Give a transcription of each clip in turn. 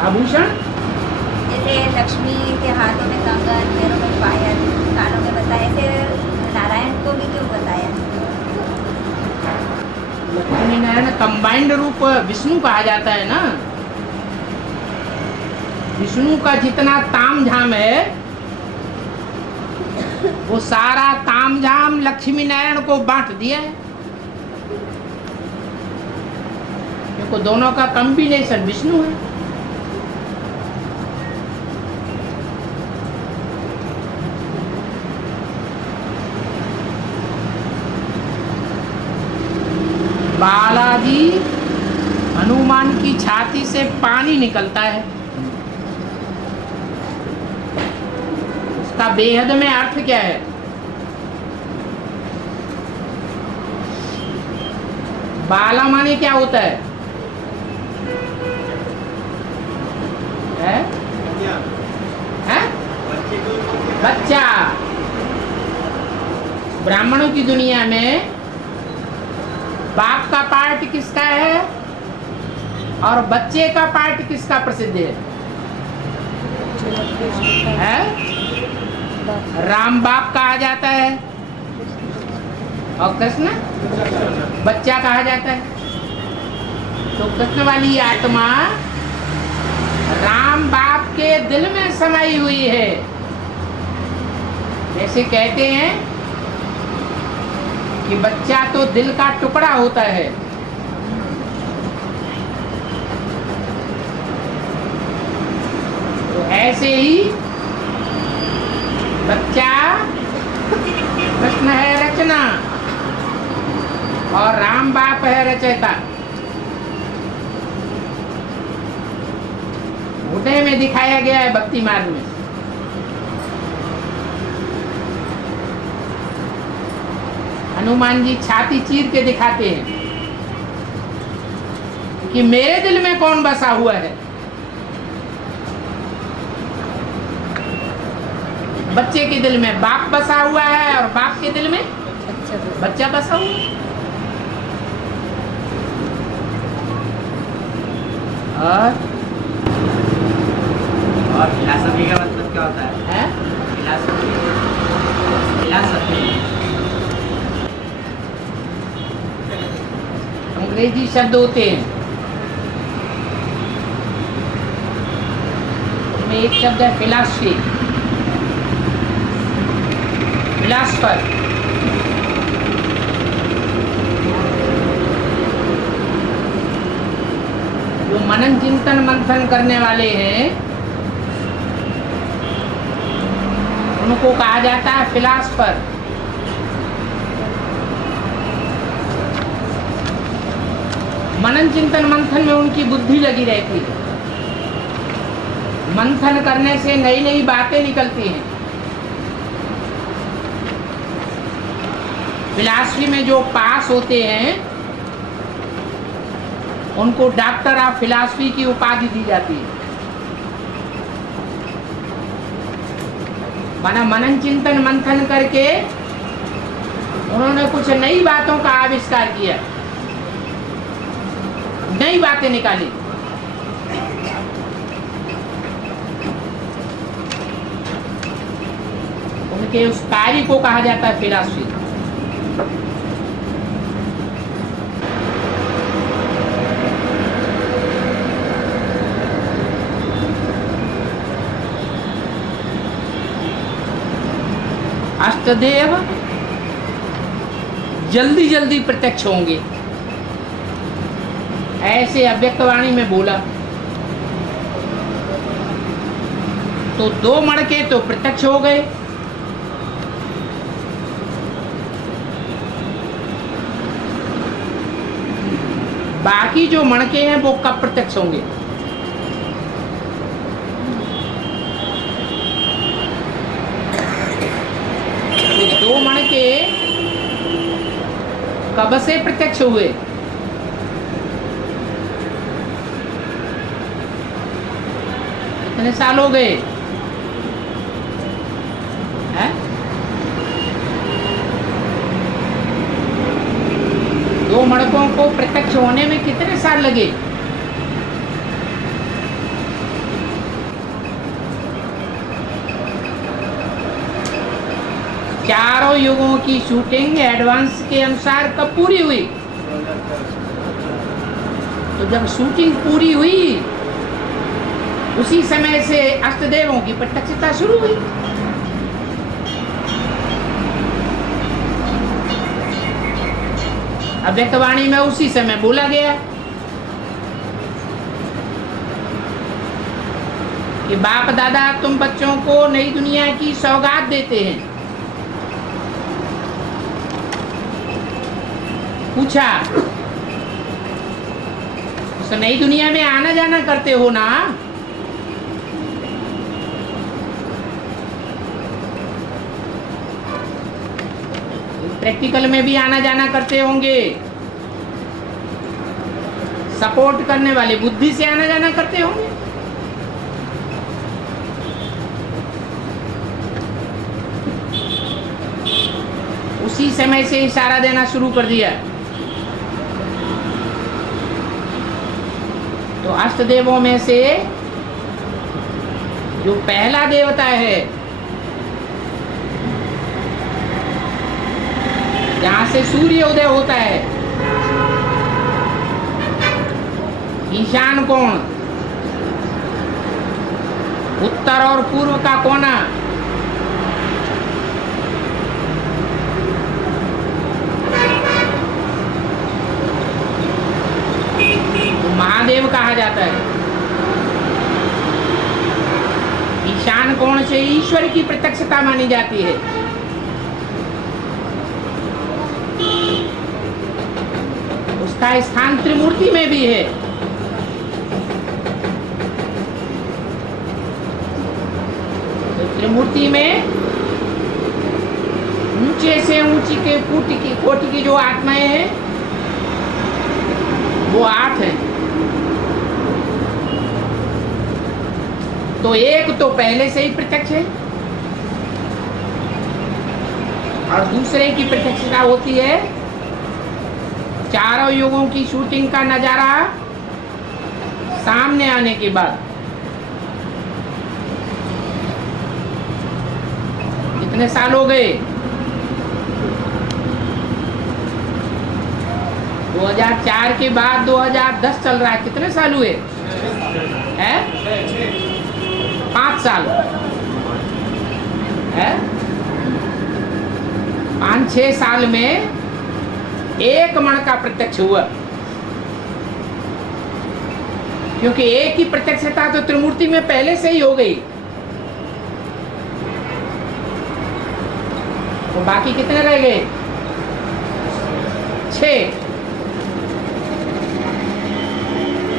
आभूषण जैसे लक्ष्मी के हाथों में कंगन, पैरों में पायल, कानों में बताया, ऐसे नारायण को भी क्यों बताया? लक्ष्मी नारायण कंबाइंड रूप विष्णु कहा जाता है ना। विष्णु का जितना तामझाम है वो सारा तामझाम लक्ष्मी नारायण को बांट दिया है। देखो दोनों का कॉम्बिनेशन विष्णु है। बालाजी हनुमान की छाती से पानी निकलता है। उसका बेहद में अर्थ क्या है? बाला माने क्या होता है? है? बच्चा। ब्राह्मणों की दुनिया में बाप का पार्ट किसका है और बच्चे का पार्ट किसका प्रसिद्ध है? राम बाप कहा जाता है और कृष्ण बच्चा कहा जाता है। तो कृष्ण वाली आत्मा राम बाप के दिल में समाई हुई है। जैसे कहते हैं कि बच्चा तो दिल का टुकड़ा होता है, तो ऐसे ही बच्चा कृष्ण है रचना और राम बाप है रचयिता। उदय में दिखाया गया है भक्ति मार्ग में। हनुमान जी छाती चीर के दिखाते हैं कि मेरे दिल में कौन बसा हुआ है। बच्चे के दिल में बाप बसा हुआ है और बाप के दिल में बच्चा बसा हुआ है। और फिलॉसफी का मतलब क्या होता है? फिलॉसफी अंग्रेजी शब्द होते हैं। उसमें एक शब्द है फिलॉसफी, फिलॉसफर। जो मनन चिंतन मंथन करने वाले हैं उनको कहा जाता है फिलॉसफर। मनन चिंतन मंथन में उनकी बुद्धि लगी रहती है। मंथन करने से नई नई बातें निकलती हैं। फिलॉसफी में जो पास होते हैं उनको डॉक्टर ऑफ फिलॉसफी की उपाधि दी जाती है। माना मनन चिंतन मंथन करके उन्होंने कुछ नई बातों का आविष्कार किया, नई बातें निकाली। उनके उस कार्य को कहा जाता है फिलॉसफी। अष्टदेव जल्दी जल्दी प्रत्यक्ष होंगे, ऐसे अव्यक्तवाणी में बोला। तो दो मणके तो प्रत्यक्ष हो गए, बाकी जो मणके हैं वो कब प्रत्यक्ष होंगे? तो दो मणके कब से प्रत्यक्ष हुए? कितने साल हो गए? हैं? दो मणकों को प्रत्यक्ष होने में कितने साल लगे? चारों युगों की शूटिंग एडवांस के अनुसार कब पूरी हुई? तो जब शूटिंग पूरी हुई उसी समय से अष्टदेवों की प्रत्यक्षता शुरू हुई। अव्यक्तवाणी में उसी समय बोला गया कि बाप दादा तुम बच्चों को नई दुनिया की सौगात देते हैं। पूछा तो नई दुनिया में आना जाना करते हो ना? प्रैक्टिकल में भी आना जाना करते होंगे। सपोर्ट करने वाले बुद्धि से आना जाना करते होंगे। उसी समय से इशारा देना शुरू कर दिया। तो अष्टदेवों में से जो पहला देवता है, जहां से सूर्य उदय होता है, ईशान कोण, उत्तर और पूर्व का कोना, तो महादेव कहा जाता है। ईशान कोण से ईश्वर की प्रत्यक्षता मानी जाती है। उसका स्थान त्रिमूर्ति में भी है। तो त्रिमूर्ति में ऊंचे से ऊंची के कोटि की जो आत्माएं हैं वो 8 हैं। तो एक तो पहले से ही प्रत्यक्ष है और दूसरे की प्रत्यक्षता होती है चारों युगों की शूटिंग का नजारा सामने आने के बाद। कितने साल हो गए? 2004 के बाद 2010 चल रहा है। कितने साल हुए हैं? 5 साल है। 5-6 साल में एक मण का प्रत्यक्ष हुआ, क्योंकि एक ही प्रत्यक्षता तो त्रिमूर्ति में पहले से ही हो गई। तो बाकी कितने रह गए? 6।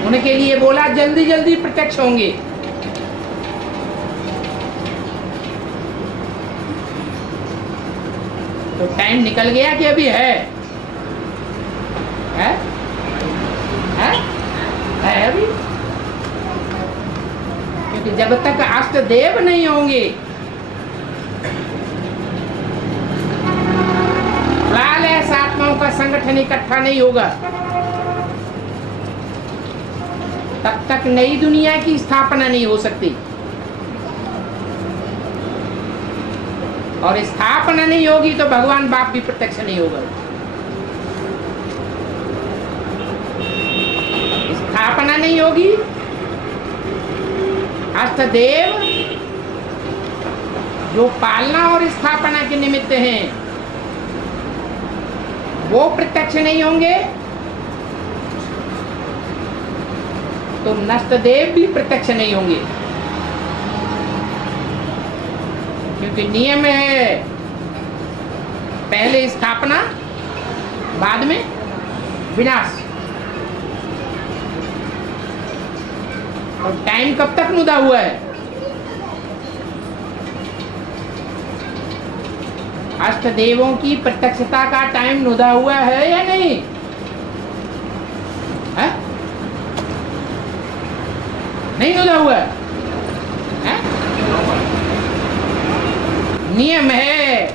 उनके लिए बोला जल्दी जल्दी प्रत्यक्ष होंगे। तो टाइम निकल गया कि अभी है? है अभी। क्योंकि जब तक अष्टदेव नहीं होंगे, फ्लॉलेस आत्माओं का संगठन इकट्ठा नहीं होगा, तब तक नई दुनिया की स्थापना नहीं हो सकती। और स्थापना नहीं होगी तो भगवान बाप भी प्रत्यक्ष नहीं होगा। स्थापना नहीं होगी, अष्टदेव जो पालना और स्थापना के निमित्त हैं वो प्रत्यक्ष नहीं होंगे, तो नष्टदेव भी प्रत्यक्ष नहीं होंगे। क्योंकि नियम है पहले स्थापना बाद में विनाश। और टाइम कब तक नुदा हुआ है? अष्टदेवों की प्रत्यक्षता का टाइम नुदा हुआ है या नहीं है? नहीं नुदा हुआ है? नियम है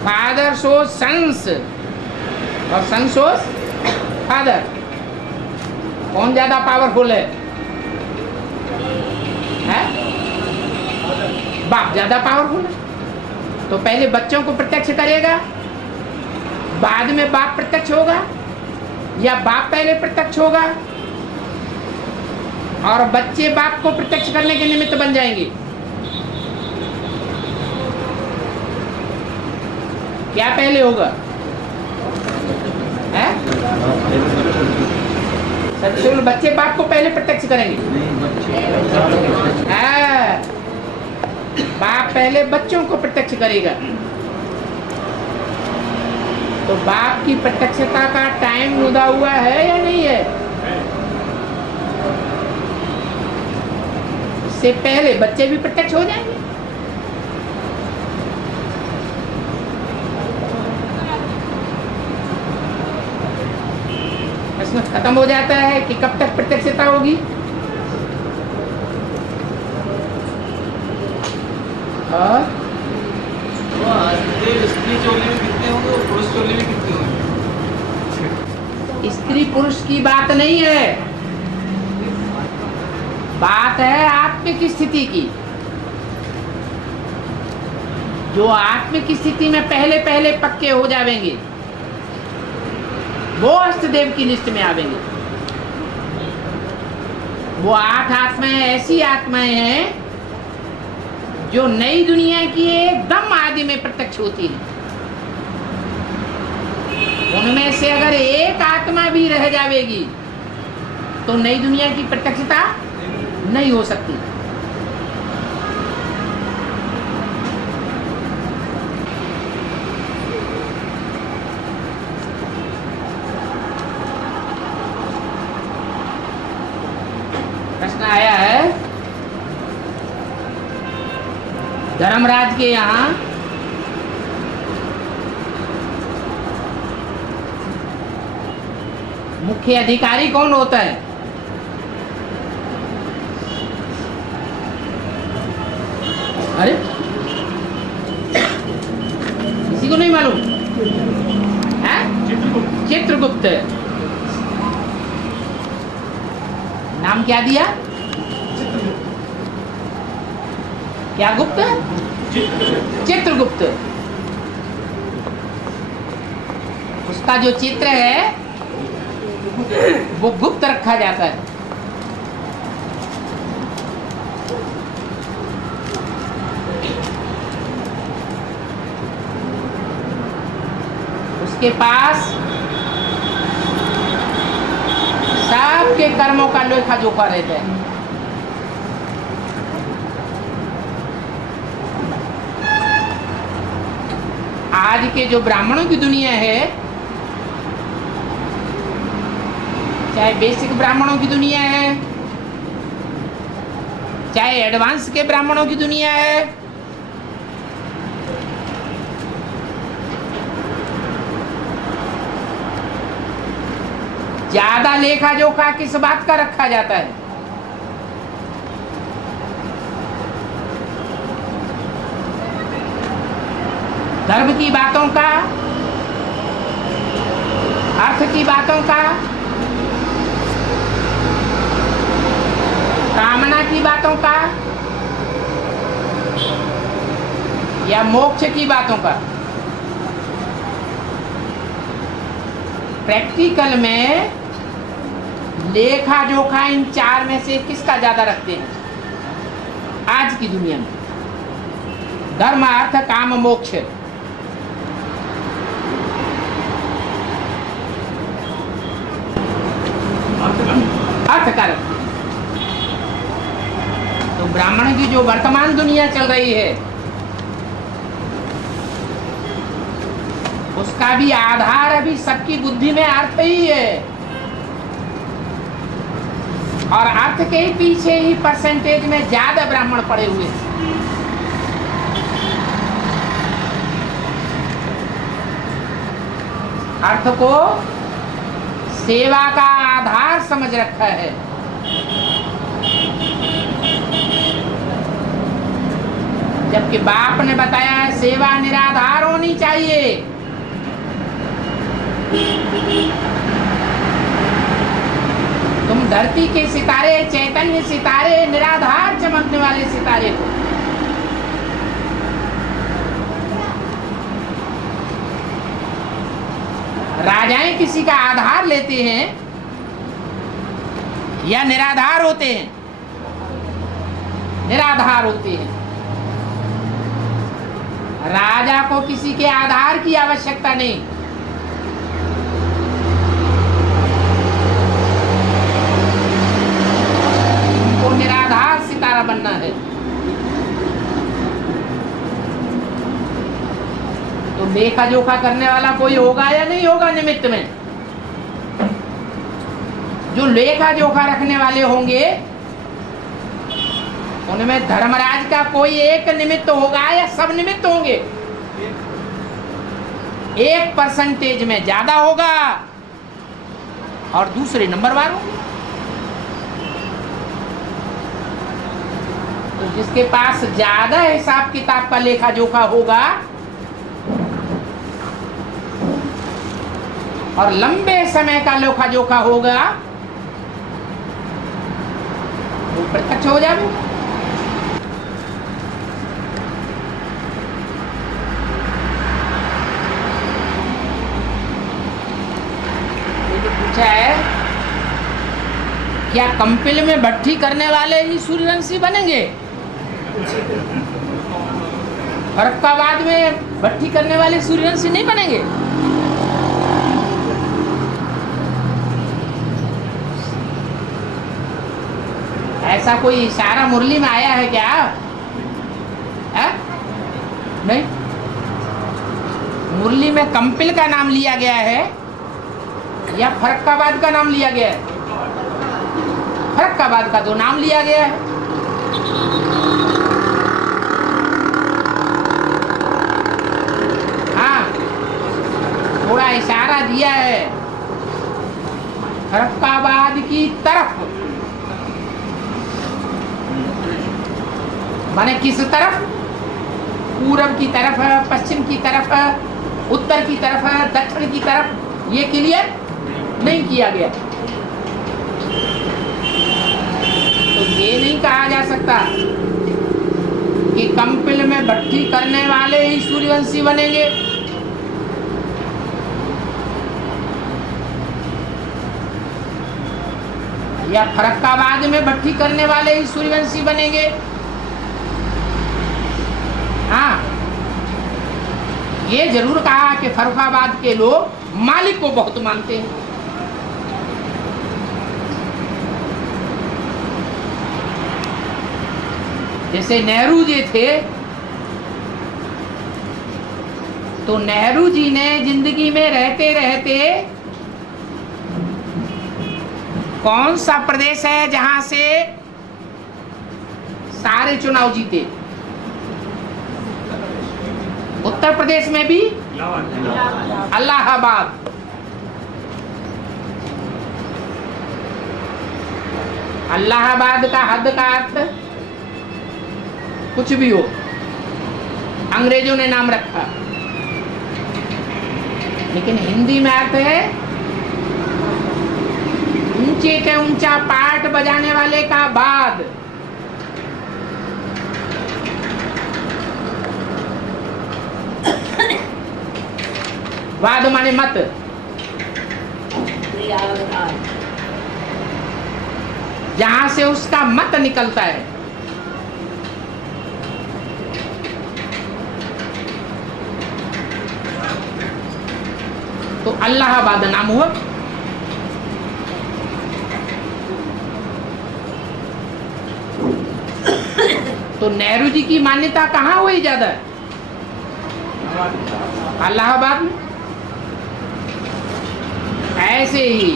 फादर शोज सन्स और सन शोज फादर। कौन ज्यादा पावरफुल है? बाप ज्यादा पावरफुल है। तो पहले बच्चों को प्रत्यक्ष करेगा, बाद में बाप प्रत्यक्ष होगा, या बाप पहले प्रत्यक्ष होगा और बच्चे बाप को प्रत्यक्ष करने के निमित्त बन जाएंगे? क्या पहले होगा? है सत्सुल बच्चे बाप को पहले प्रत्यक्ष करेंगे? बाप पहले बच्चों को प्रत्यक्ष करेगा। तो बाप की प्रत्यक्षता का टाइम मुदा हुआ है या नहीं है? इससे पहले बच्चे भी प्रत्यक्ष हो जाएंगे। प्रश्न खत्म हो जाता है कि कब तक प्रत्यक्षता होगी? और स्त्री चोली में कितने होंगे और पुरुष चोली में कितने होंगे? स्त्री पुरुष की बात नहीं है, बात है आत्मिक स्थिति की। जो आत्मिक स्थिति में पहले पहले पक्के हो जाएंगे वो अष्टदेव की लिस्ट में आवेंगे। वो 8 आत्माएं ऐसी आत्माएं हैं जो नई दुनिया की एकदम आदि में प्रत्यक्ष होती है। उनमें से अगर एक आत्मा भी रह जाएगी तो नई दुनिया की प्रत्यक्षता नहीं हो सकती। प्रश्न आया है धर्मराज के यहाँ मुख्य अधिकारी कौन होता है? अरे किसी को नहीं मालूम है? चित्रगुप्त। नाम क्या दिया? क्या गुप्त? चित्रगुप्त। उसका जो चित्र है वो गुप्त रखा जाता है। उसके पास सबके कर्मों का लेखा जोखा रहता है। आज के जो ब्राह्मणों की दुनिया है, चाहे बेसिक ब्राह्मणों की दुनिया है, चाहे एडवांस के ब्राह्मणों की दुनिया है, ज्यादा लेखा जोखा किस बात का रखा जाता है? धर्म की बातों का, अर्थ की बातों का, कामना की बातों का, या मोक्ष की बातों का? प्रैक्टिकल में लेखा जोखा इन 4 में से किसका ज्यादा रखते हैं आज की दुनिया में? धर्म, अर्थ, काम, मोक्ष। अर्थ का रखते हैं। तो ब्राह्मण की जो वर्तमान दुनिया चल रही है उसका भी आधार अभी सबकी बुद्धि में अर्थ ही है, और अर्थ के ही पीछे ही परसेंटेज में ज्यादा ब्राह्मण पड़े हुए हैं। अर्थ को सेवा का आधार समझ रखा है। जबकि बाप ने बताया है सेवा निराधार होनी चाहिए। तुम धरती के सितारे, चैतन्य सितारे, निराधार चमकने वाले सितारे को राजाएं किसी का आधार लेते हैं या निराधार होते हैं? निराधार होते हैं। राजा को किसी के आधार की आवश्यकता नहीं। उनको निराधार सितारा बनना है। तो लेखा जोखा करने वाला कोई होगा या नहीं होगा निमित्त में? जो लेखा जोखा रखने वाले होंगे उनमें धर्मराज का कोई एक निमित्त होगा या सब निमित्त होंगे? 1% में ज्यादा होगा और दूसरे नंबरवार होंगे। तो जिसके पास ज्यादा हिसाब किताब का लेखा जोखा होगा और लंबे समय का लेखा जोखा होगा वो प्रत्यक्ष हो जाए। पूछा है क्या कंपिल में भट्टी करने वाले ही सूर्यवंशी बनेंगे? फर्रुखाबाद में भट्टी करने वाले सूर्यवंशी नहीं बनेंगे? ऐसा कोई इशारा मुरली में आया है क्या? है? नहीं। मुरली में कंपिल का नाम लिया गया है या फर्रुखाबाद का नाम लिया गया है? फर्रुखाबाद का तो नाम लिया गया है। हाँ, थोड़ा इशारा दिया है फर्रुखाबाद की तरफ। माने किस तरफ? पूरब की तरफ, पश्चिम की तरफ, उत्तर की तरफ, दक्षिण की तरफ, ये क्लियर नहीं किया गया। तो ये नहीं कहा जा सकता कि कंपिल में भट्टी करने वाले ही सूर्यवंशी बनेंगे। या फर्रुखाबाद में भट्टी करने वाले ही सूर्यवंशी बनेंगे। हाँ, ये जरूर कहा कि फर्रुखाबाद के लोग मालिक को बहुत मानते हैं। जैसे नेहरू जी थे तो नेहरू जी ने जिंदगी में रहते रहते कौन सा प्रदेश है जहां से सारे चुनाव जीते? उत्तर प्रदेश में भी इलाहाबाद। इलाहाबाद का हद का अर्थ कुछ भी हो, अंग्रेजों ने नाम रखा, लेकिन हिंदी में अर्थ है ऊंचे से ऊंचा पाट बजाने वाले का बाद। वाद माने मत। जहां से उसका मत निकलता है। तो इलाहाबाद नाम हुआ। तो नेहरू जी की मान्यता कहाँ हुई ज्यादा? इलाहाबाद में। ऐसे ही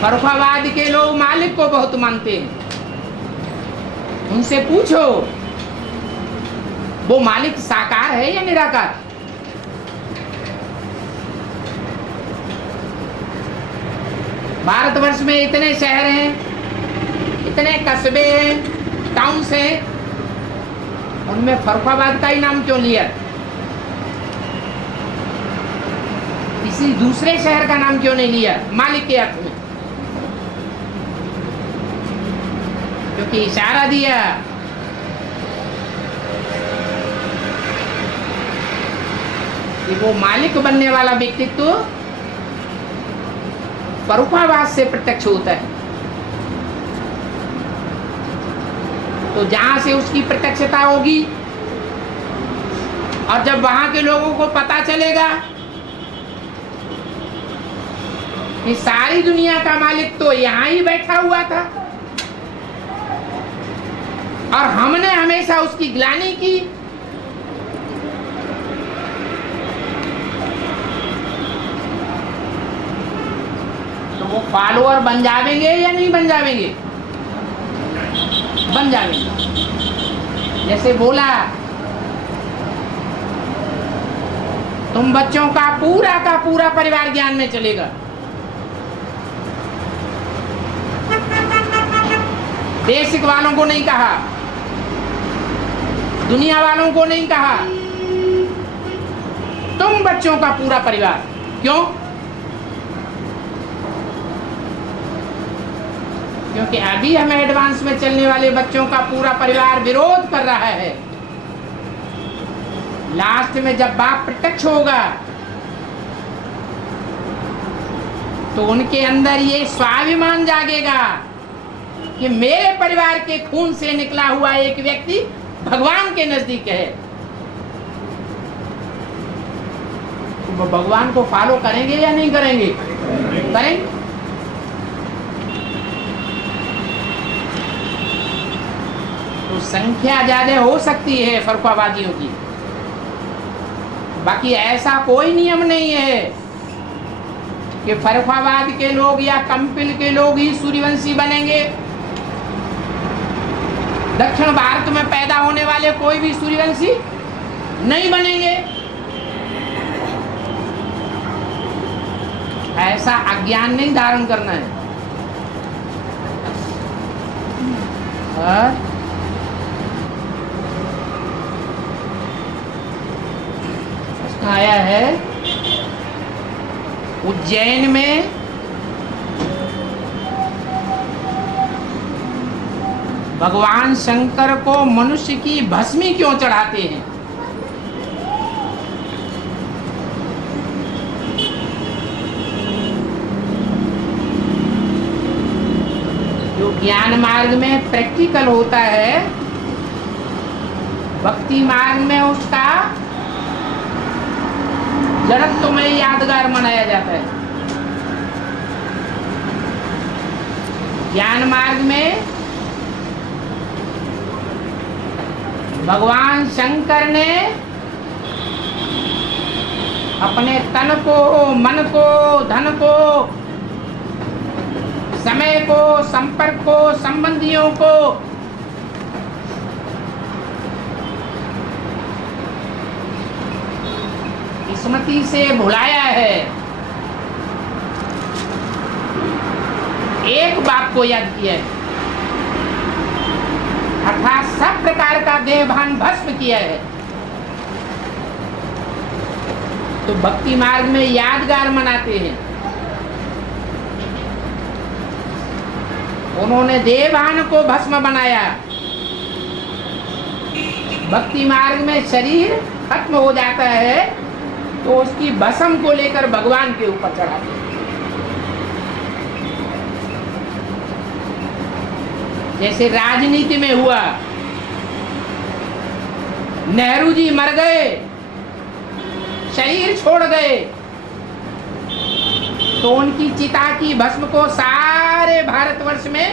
फर्रुखाबाद के लोग मालिक को बहुत मानते हैं। उनसे पूछो वो मालिक साकार है या निराकार? भारतवर्ष में इतने शहर हैं, इतने कस्बे हैं, टाउन्स हैं, उनमें फर्रुखाबाद का ही नाम क्यों लिया? किसी दूसरे शहर का नाम क्यों नहीं लिया मालिक के अर्थ में? क्योंकि इशारा दिया कि वो मालिक बनने वाला व्यक्तित्व परोपवाद से प्रत्यक्ष होता है। तो जहां से उसकी प्रत्यक्षता होगी और जब वहां के लोगों को पता चलेगा कि सारी दुनिया का मालिक तो यहां ही बैठा हुआ था और हमने हमेशा उसकी ग्लानि की, तो वो फॉलोअर बन जाएंगे या नहीं बन जाएंगे? बन जाएंगे। जैसे बोला, तुम बच्चों का पूरा परिवार ज्ञान में चलेगा। बेसिक वालों को नहीं कहा, दुनिया वालों को नहीं कहा, तुम बच्चों का पूरा परिवार। क्यों? क्योंकि अभी हमें एडवांस में चलने वाले बच्चों का पूरा परिवार विरोध कर रहा है। लास्ट में जब बाप प्रत्यक्ष होगा तो उनके अंदर ये स्वाभिमान जागेगा कि मेरे परिवार के खून से निकला हुआ एक व्यक्ति भगवान के नजदीक है। तो वो भगवान को फॉलो करेंगे या नहीं करेंगे? करेंगे। तो संख्या ज्यादा हो सकती है फरकावादियों की, बाकी ऐसा कोई नियम नहीं है कि फरकावाद के लोग या कंपिल के लोग ही सूर्यवंशी बनेंगे। दक्षिण भारत में पैदा होने वाले कोई भी सूर्यवंशी नहीं बनेंगे। ऐसा अज्ञान नहीं धारण करना है। और आया है उज्जैन में भगवान शंकर को मनुष्य की भस्मी क्यों चढ़ाते हैं? जो ज्ञान मार्ग में प्रैक्टिकल होता है, भक्ति मार्ग में उसका जड़त्व में यादगार मनाया जाता है। ज्ञान मार्ग में भगवान शंकर ने अपने तन को, मन को, धन को, समय को, संपर्क को, संबंधियों को स्मृति से भुलाया है। एक बात को याद किया है, अर्थात सब प्रकार का देहभान भस्म किया है। तो भक्ति मार्ग में यादगार मनाते हैं। उन्होंने देहभान को भस्म बनाया। भक्ति मार्ग में शरीर खत्म हो जाता है तो उसकी भस्म को लेकर भगवान के ऊपर चढ़ाते हैं। जैसे राजनीति में हुआ, नेहरू जी मर गए, शरीर छोड़ गए, तो उनकी चिता की भस्म को सारे भारतवर्ष में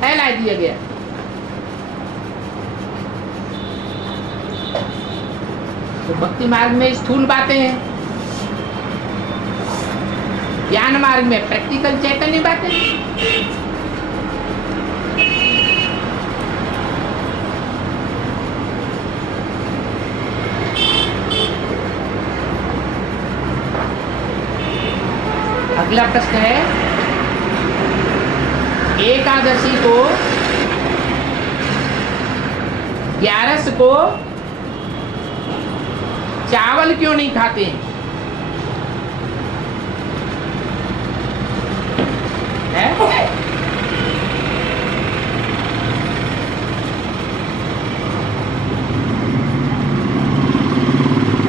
फैला दिया गया। तो भक्ति मार्ग में स्थूल बातें हैं, ज्ञान मार्ग में प्रैक्टिकल चैतन्य बातें। अगला प्रश्न है, एकादशी को 11 को चावल क्यों नहीं खाते हैं?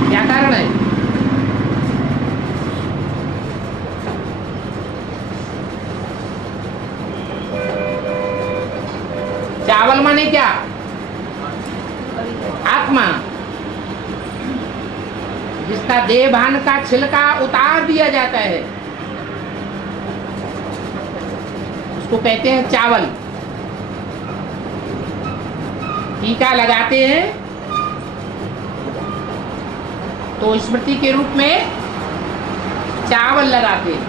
क्या कारण है? माने क्या? आत्मा, जिसका देह भान का छिलका उतार दिया जाता है, उसको कहते हैं चावल। टीका लगाते हैं तो स्मृति के रूप में चावल लगाते हैं,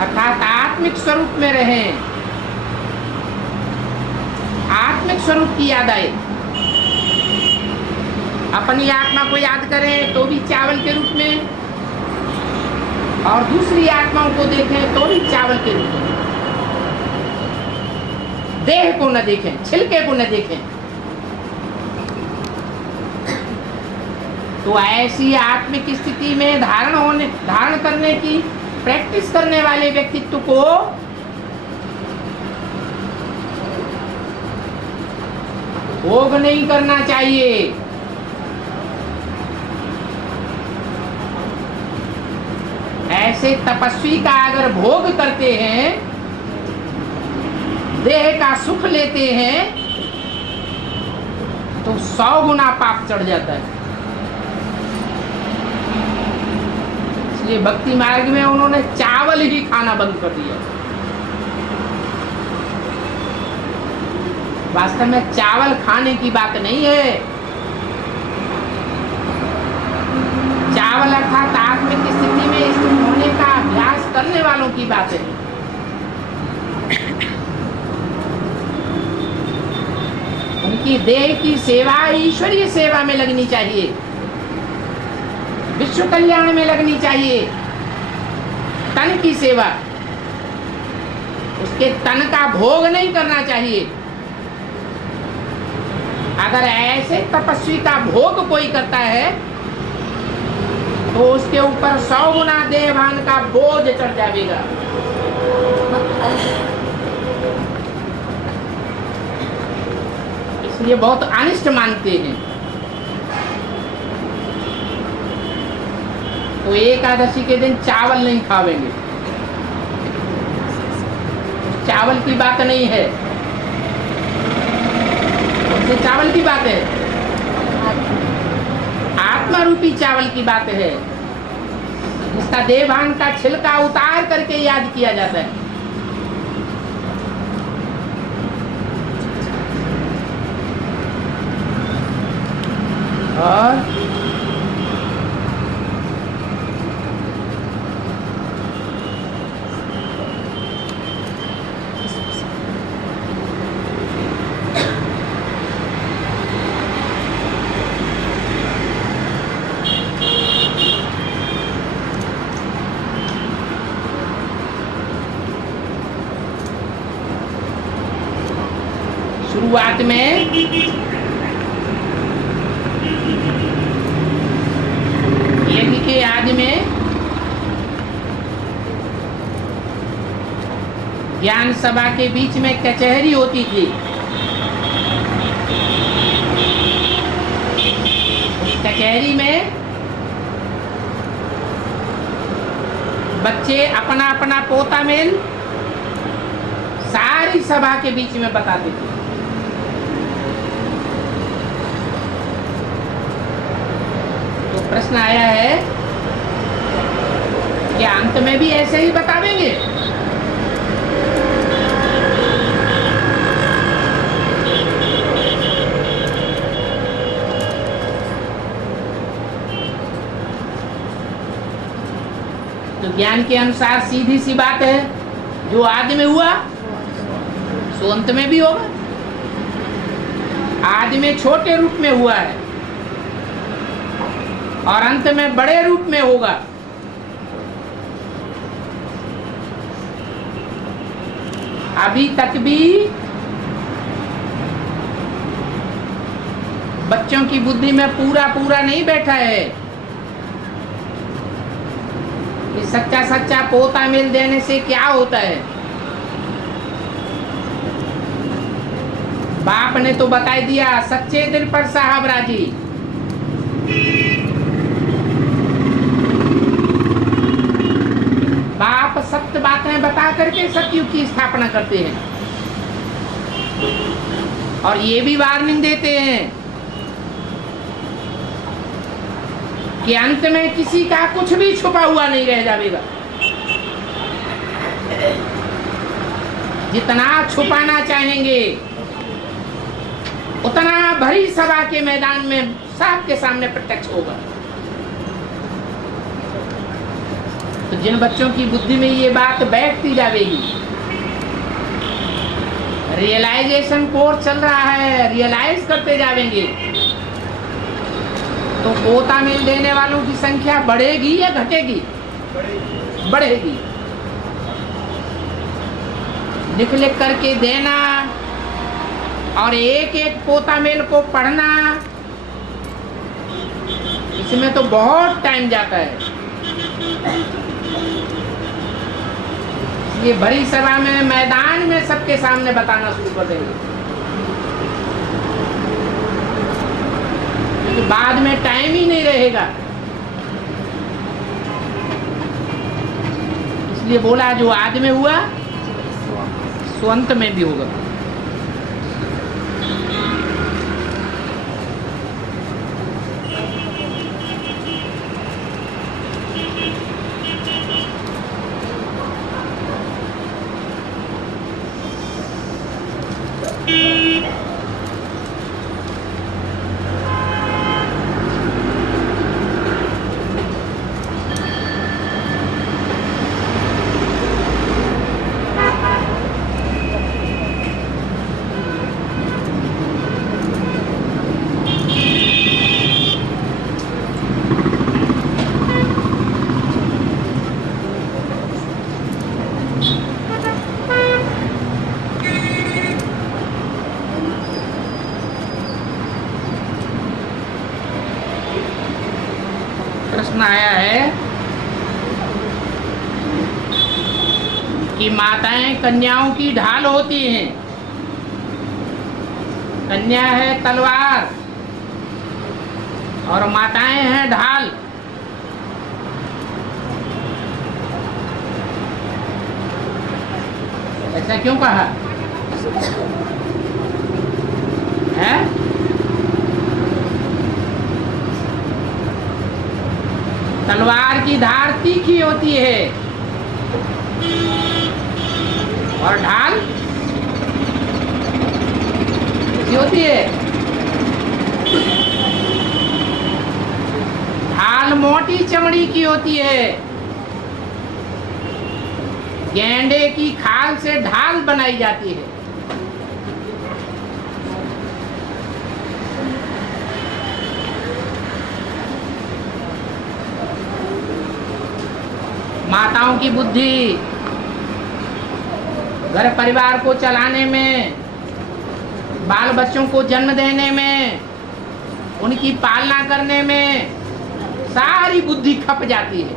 अर्थात आत्मिक स्वरूप में रहें, आत्मिक स्वरूप की याद आए। अपनी आत्मा को याद करें तो भी चावल के रूप में, और दूसरी आत्माओं को देखें तो भी चावल के रूप में। देह को न देखें, छिलके को न देखें। तो ऐसी आत्मिक स्थिति में धारण करने की प्रैक्टिस करने वाले व्यक्तित्व को भोग नहीं करना चाहिए। ऐसे तपस्वी का अगर भोग करते हैं, देह का सुख लेते हैं, तो 100 गुना पाप चढ़ जाता है। इसलिए भक्ति मार्ग में उन्होंने चावल ही खाना बंद कर दिया। वास्तव में चावल खाने की बात नहीं है, चावल अर्थात आत्मिक स्थिति में स्थित होने का अभ्यास करने वालों की बात है। उनकी देह की सेवा ईश्वरीय सेवा में लगनी चाहिए, विश्व कल्याण में लगनी चाहिए। तन की सेवा, उसके तन का भोग नहीं करना चाहिए। अगर ऐसे तपस्वी का भोग कोई करता है तो उसके ऊपर 100 गुना देहभान का बोझ चढ़ जाएगा। इसलिए बहुत अनिष्ट मानते हैं। तो एकादशी के दिन चावल नहीं खावेंगे, चावल की बात नहीं है। उससे चावल की बात है, आत्मा रूपी चावल की बात है, जिसका देहभान का छिलका उतार करके याद किया जाता है। और शुरुआत में यज्ञ के आदि में ज्ञान सभा के बीच में कचहरी होती थी। उस कचहरी में बच्चे अपना अपना पोता मेल सारी सभा के बीच में बताते थे। तो प्रश्न आया है कि अंत में भी ऐसे ही बतावेंगे? तो ज्ञान के अनुसार सीधी सी बात है, जो आदि में हुआ सो अंत में भी होगा। आदि में छोटे रूप में हुआ है और अंत में बड़े रूप में होगा। अभी तक भी बच्चों की बुद्धि में पूरा पूरा नहीं बैठा है कि सच्चा सच्चा पोता मेल देने से क्या होता है। बाप ने तो बता दिया, सच्चे दिल पर साहब राजी। बाप सत्य बातें बता करके सत्युग की स्थापना करते हैं। और ये भी वार्निंग देते हैं कि अंत में किसी का कुछ भी छुपा हुआ नहीं रह जाएगा। जितना छुपाना चाहेंगे उतना भरी सभा के मैदान में सबके सामने प्रत्यक्ष होगा। तो जिन बच्चों की बुद्धि में ये बात बैठती जाएगी, रियलाइजेशन कोर्स चल रहा है, रियलाइज करते जाएंगे, तो पोता मिल देने वालों की संख्या बढ़ेगी या घटेगी? बढ़ेगी। लिख लिख करके देना और एक एक पोता मेल को पढ़ना, इसमें तो बहुत टाइम जाता है। ये बड़ी सभा में मैदान में सबके सामने बताना शुरू कर देंगे, क्योंकि बाद में टाइम ही नहीं रहेगा। इसलिए बोला जो आदि में हुआ सो अंत में भी होगा। प्रश्न आया है कि माताएं कन्याओं की ढाल होती हैं। कन्या है तलवार और माताएं हैं ढाल। ऐसा क्यों कहा है? तलवार की धार तीखी होती है और ढाल कैसी होती है? ढाल मोटी चमड़ी की होती है। गेंडे की खाल से ढाल बनाई जाती है। माताओं की बुद्धि घर परिवार को चलाने में, बाल बच्चों को जन्म देने में, उनकी पालना करने में सारी बुद्धि खप जाती है।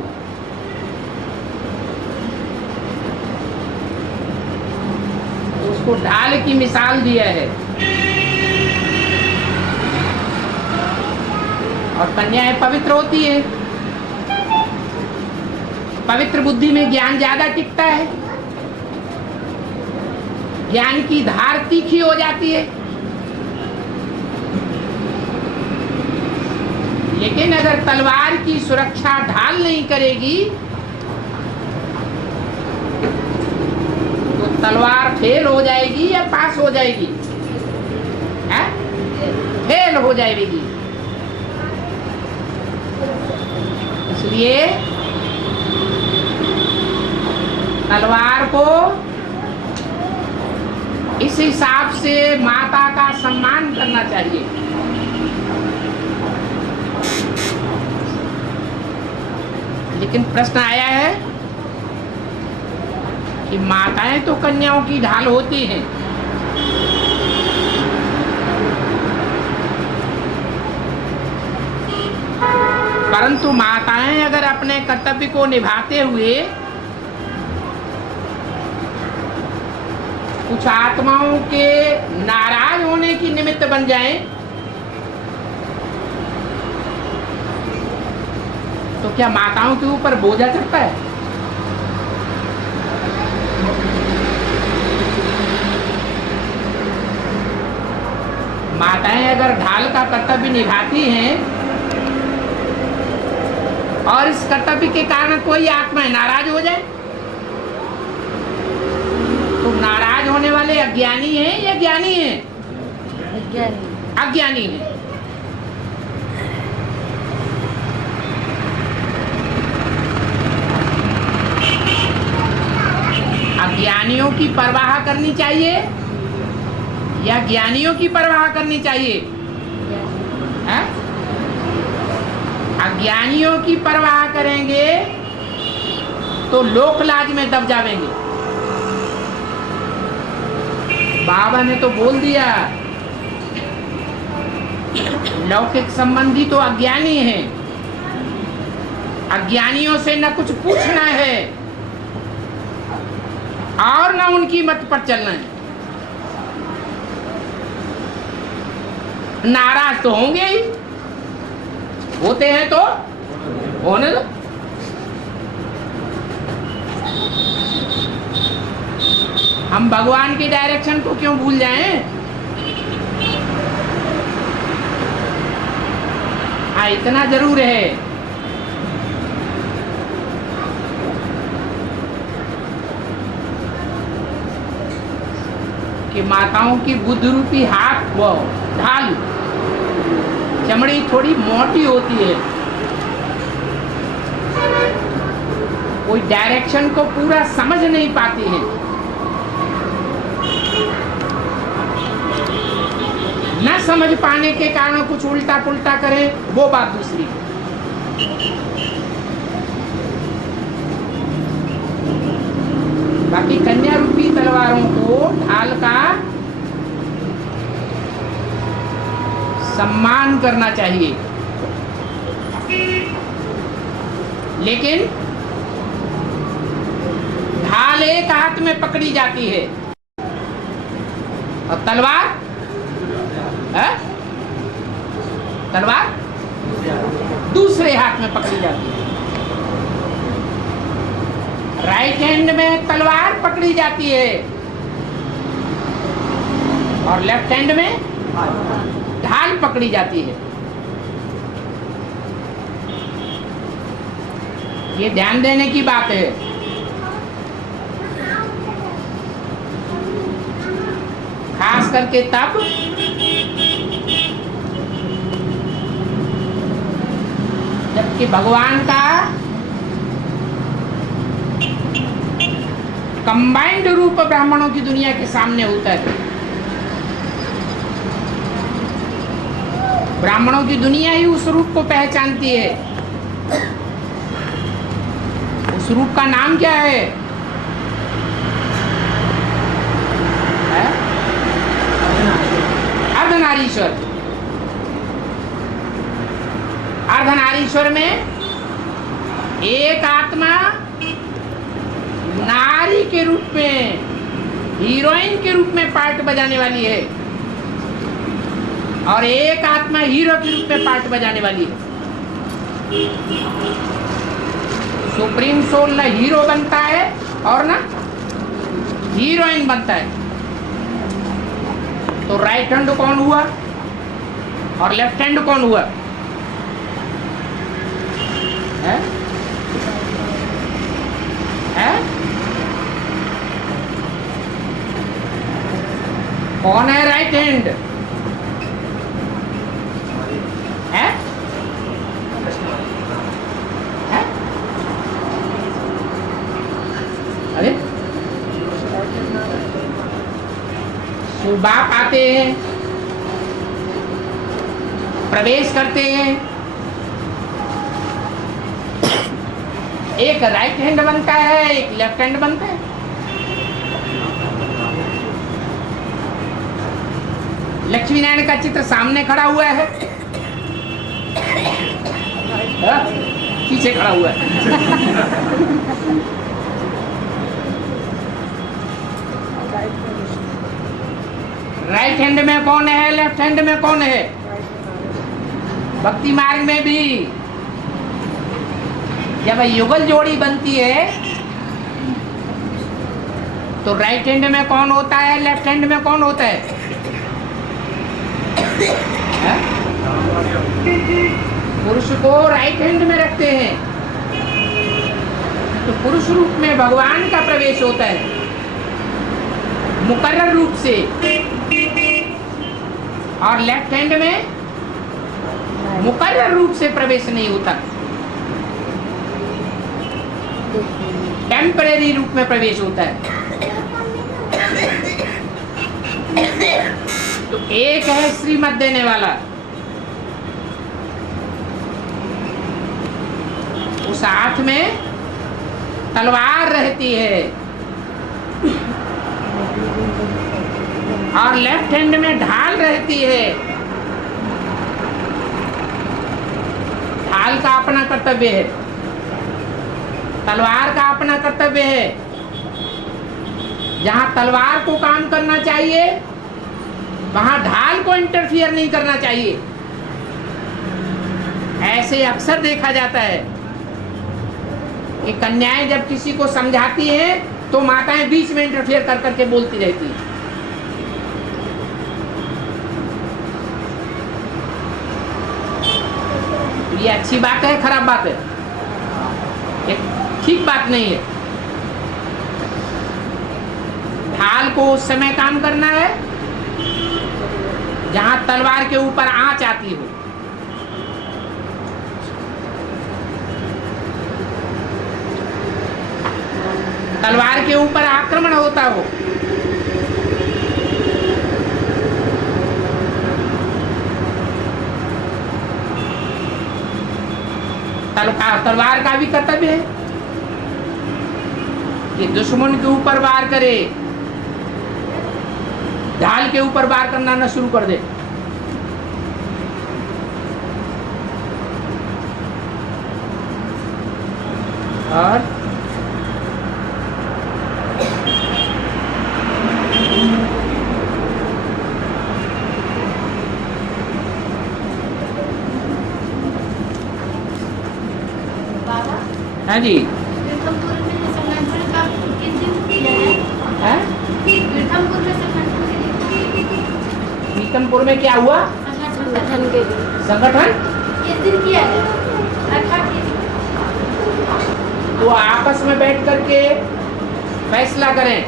उसको ढाल की मिसाल दिया है। और कन्याएं पवित्र होती है। पवित्र बुद्धि में ज्ञान ज्यादा टिकता है, ज्ञान की धार तीखी हो जाती है। लेकिन अगर तलवार की सुरक्षा ढाल नहीं करेगी तो तलवार फेल हो जाएगी या पास हो जाएगी? है? फेल हो जाएगी। इसलिए तलवार को इस हिसाब से माता का सम्मान करना चाहिए। लेकिन प्रश्न आया है कि माताएं तो कन्याओं की ढाल होती हैं, परंतु माताएं अगर अपने कर्तव्य को निभाते हुए कुछ आत्माओं के नाराज होने की निमित्त बन जाएं तो क्या माताओं के ऊपर बोझा चढ़ता है? माताएं अगर ढाल का कर्तव्य निभाती हैं और इस कर्तव्य के कारण कोई आत्मा नाराज हो जाए, तो नाराज होने वाले अज्ञानी हैं या ज्ञानी हैं? अज्ञानी हैं। अज्ञानियों की परवाह करनी चाहिए या ज्ञानियों की परवाह करनी चाहिए? हैं? अज्ञानियों की परवाह करेंगे तो लोक लाज में दब जाएंगे। बाबा ने तो बोल दिया, लौकिक संबंधी तो अज्ञानी हैं, अज्ञानियों से न कुछ पूछना है और न उनकी मत पर चलना है। नाराज तो होंगे ही, होते हैं तो होने दो। हम भगवान की डायरेक्शन को क्यों भूल जाएं? हाँ, इतना जरूर है कि माताओं की बुद्ध रूपी हाथ वो ढाल चमड़ी थोड़ी मोटी होती है, कोई डायरेक्शन को पूरा समझ नहीं पाती है। न समझ पाने के कारण कुछ उल्टा पुल्टा करे, वो बात दूसरी। बाकी कन्या रूपी तलवारों को ढाल का सम्मान करना चाहिए, लेकिन ढाल एक हाथ में पकड़ी जाती है और तलवार तलवार दूसरे हाथ में पकड़ी जाती है। राइट हैंड में तलवार पकड़ी जाती है और लेफ्ट हैंड में ढाल पकड़ी जाती है। ये ध्यान देने की बात है। खास करके तब जबकि भगवान का कंबाइंड रूप ब्राह्मणों की दुनिया के सामने होता है। ब्राह्मणों की दुनिया ही उस रूप को पहचानती है। उस रूप का नाम क्या है? अर्धनारीश्वर। अर्धनारीश्वर में एक आत्मा नारी के रूप में, हीरोइन के रूप में पार्ट बजाने वाली है और एक आत्मा हीरो के रूप में पार्ट बजाने वाली है। सुप्रीम सोल ना हीरो बनता है और ना हीरोइन बनता है। तो राइट हैंड कौन हुआ और लेफ्ट हैंड कौन हुआ? है? है? कौन है राइट हैंड? है? है? अरे बाप आते हैं, प्रवेश करते हैं, एक राइट हैंड बनता है, एक लेफ्ट हैंड बनता है। लक्ष्मी नारायण का चित्र सामने खड़ा हुआ है, पीछे खड़ा हुआ है। राइट हैंड में कौन है, लेफ्ट हैंड में कौन है? भक्ति मार्ग में भी जब युगल जोड़ी बनती है तो राइट हैंड में कौन होता है, लेफ्ट हैंड में कौन होता है? है? पुरुष को राइट हैंड में रखते हैं, तो पुरुष रूप में भगवान का प्रवेश होता है मुकर्रर रूप से, और लेफ्ट हैंड में मुकर्रर रूप से प्रवेश नहीं होता, टेम्परेरी रूप में प्रवेश होता है। तो एक है श्रीमत देने वाला, उस हाथ में तलवार रहती है, और लेफ्ट हैंड में ढाल रहती है। ढाल का अपना कर्तव्य है, तलवार का अपना कर्तव्य है। जहां तलवार को काम करना चाहिए वहां ढाल को इंटरफियर नहीं करना चाहिए। ऐसे अक्सर देखा जाता है कि कन्याएं जब किसी को समझाती हैं तो माताएं बीच में इंटरफियर कर करके बोलती रहती हैं। ये अच्छी बात है, खराब बात है? ये ठीक बात नहीं है। ढाल को उस समय काम करना है जहां तलवार के ऊपर आंच आती हो। तलवार के ऊपर आक्रमण होता हो। तलवार का भी कर्तव्य है कि दुश्मन के ऊपर वार करे, ढाल के ऊपर वार करना न शुरू कर दे। और हाँ जी, पीठमपुर में संगठन का किस दिन किया है? पीठमपुर में संगठन के दिन, पीतमपुर में क्या हुआ? संगठन के दिन, संगठन किस दिन किया है? 18 तो आपस में बैठ करके फैसला करें